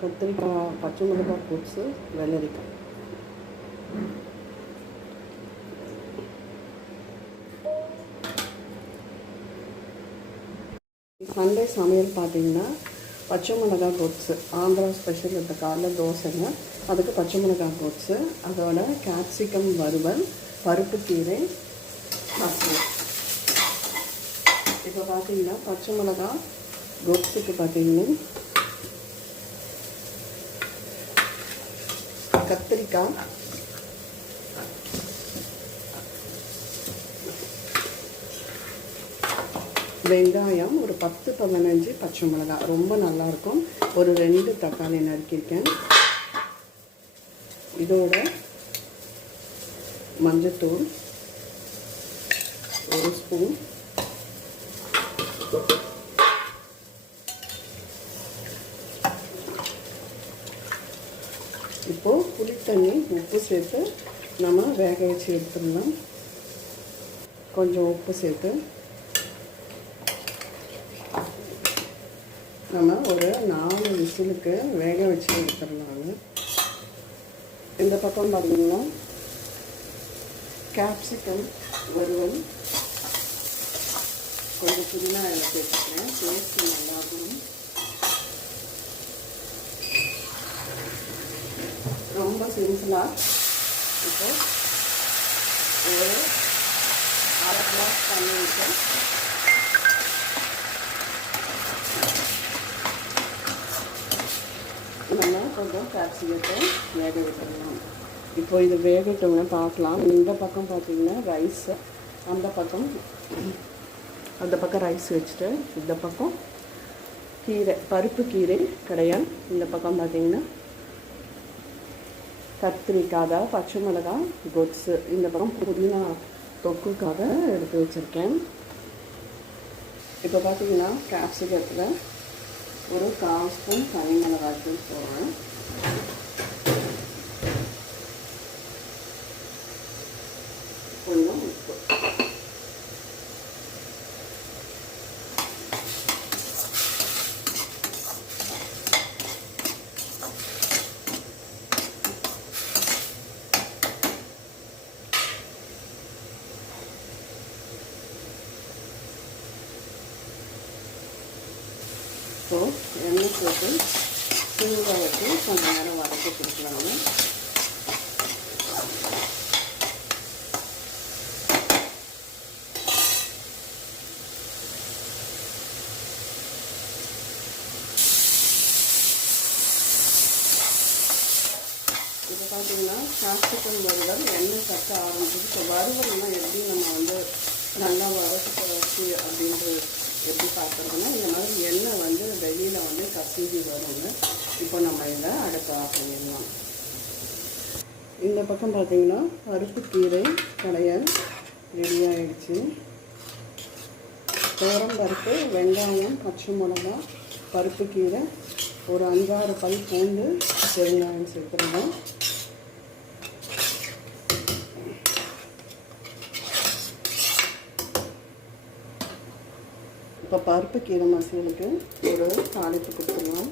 கத்திரிக்காய் பச்சை மிளகாய் கூட்ஸு வெள்ளரிக்காய். சண்டே சமையல் பார்த்தீங்கன்னா பச்சை மிளகாய் கொட்ஸு ஆந்திரா ஸ்பெஷல் இந்த காலைல தோசைங்க. அதுக்கு பச்சை மிளகாய் கொட்ஸு அதோட கேப்சிகம் வறுவல் பருப்பு கீரை இப்போ பார்த்தீங்கன்னா பச்சை மிளகாய் கொட்ஸுக்கு பார்த்தீங்கன்னா கத்திரிக்காய். வெங்காயம் ஒரு பத்து பதினஞ்சு பச்சை மிளகாய். ரொம்ப நல்லாயிருக்கும். ஒரு ரெண்டு தக்காளி நறுக்கியிருக்கேன். இதோட மஞ்சத்தூள் ஒரு ஸ்பூன். இப்போது புளி தண்ணி உப்பு சேர்த்து நம்ம வேக வச்சு எடுத்துடலாம். கொஞ்சம் உப்பு சேர்த்து நம்ம ஒரு நாலு விசிலுக்கு வேக வச்சு எடுத்துடலாங்க. இந்த பக்கம் பார்த்தீங்கன்னா கேப்சிகம் வறுவல். கொஞ்சம் புதினா இதில் சேர்த்துக்கிறேன் டேஸ்ட் நல்லாயிருக்கும் ரொம்ப சிம்பிளாக இப்போ ஒரு அரை கிளாஸ் தண்ணி விட்டு நம்ம கொஞ்சம் கேப்சிகத்தை வேக விட்டுடலாம் இப்போ இது வேகட்டோம்னு பார்க்கலாம். இந்த பக்கம் பார்த்தீங்கன்னா ரைஸு அந்த பக்கம் அந்த பக்கம் ரைஸ் வச்சுட்டு இந்த பக்கம் கீரை பருப்பு கீரை கிடையாது இந்த பக்கம் பார்த்தீங்கன்னா கத்திரிக்காய் அதாவது பச்சை மிளகாய் கொட்ஸு இந்த பக்கம் புதினா தொக்குக்காக எடுத்து வச்சுருக்கேன். இப்போ பார்த்தீங்கன்னா கேப்சிகத்தில் ஒரு கால் ஸ்பூன் தனி மிளகாய் தூள் போடுறேன் கொஞ்சம் உப்பு ஸோ எண்ணெய் போட்டு சிம்மில் வச்சு கொஞ்ச நேரம் வதக்கி கொடுக்கலாங்க. இப்போ பார்த்தீங்கன்னா காஸ்டிக்கல் வறுவல் எண்ணெய் சட்ட ஆரம்பிச்சிது இப்போ வறுவல்னால் எப்படி நம்ம வந்து நல்லா வறுத்து வச்சு அப்படின்ட்டு எப்படி பார்க்குறதுன்னா இந்த மாதிரி எண்ணெய் வந்து வெளியில் வந்து கசிஞ்சு வருங்க. இப்போ நம்ம இதை அடுத்து ஆஃப் பண்ணிடலாம். இந்த பக்கம் பார்த்தீங்கன்னா பருப்பு கீரை கடையல் ரெடி ஆயிடுச்சு. தோரம் பருப்பு வெங்காயம் பச்சை மிளகா பருப்பு கீரை ஒரு அஞ்சாறு பல் பூண்டு பெருங்காயம் சேர்த்துருந்தோம் இப்போ பருப்பு கீரை மசாலுக்கு ஒரு தாளிப்பு கொடுத்துடலாம்.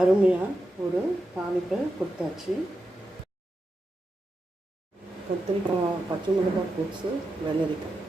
அருமையாக ஒரு தாளிப்பை கொடுத்தாச்சு. கத்திரிக்காய் பச்சை மிளகாய் கூட்ஸு வெள்ளரிக்காய்.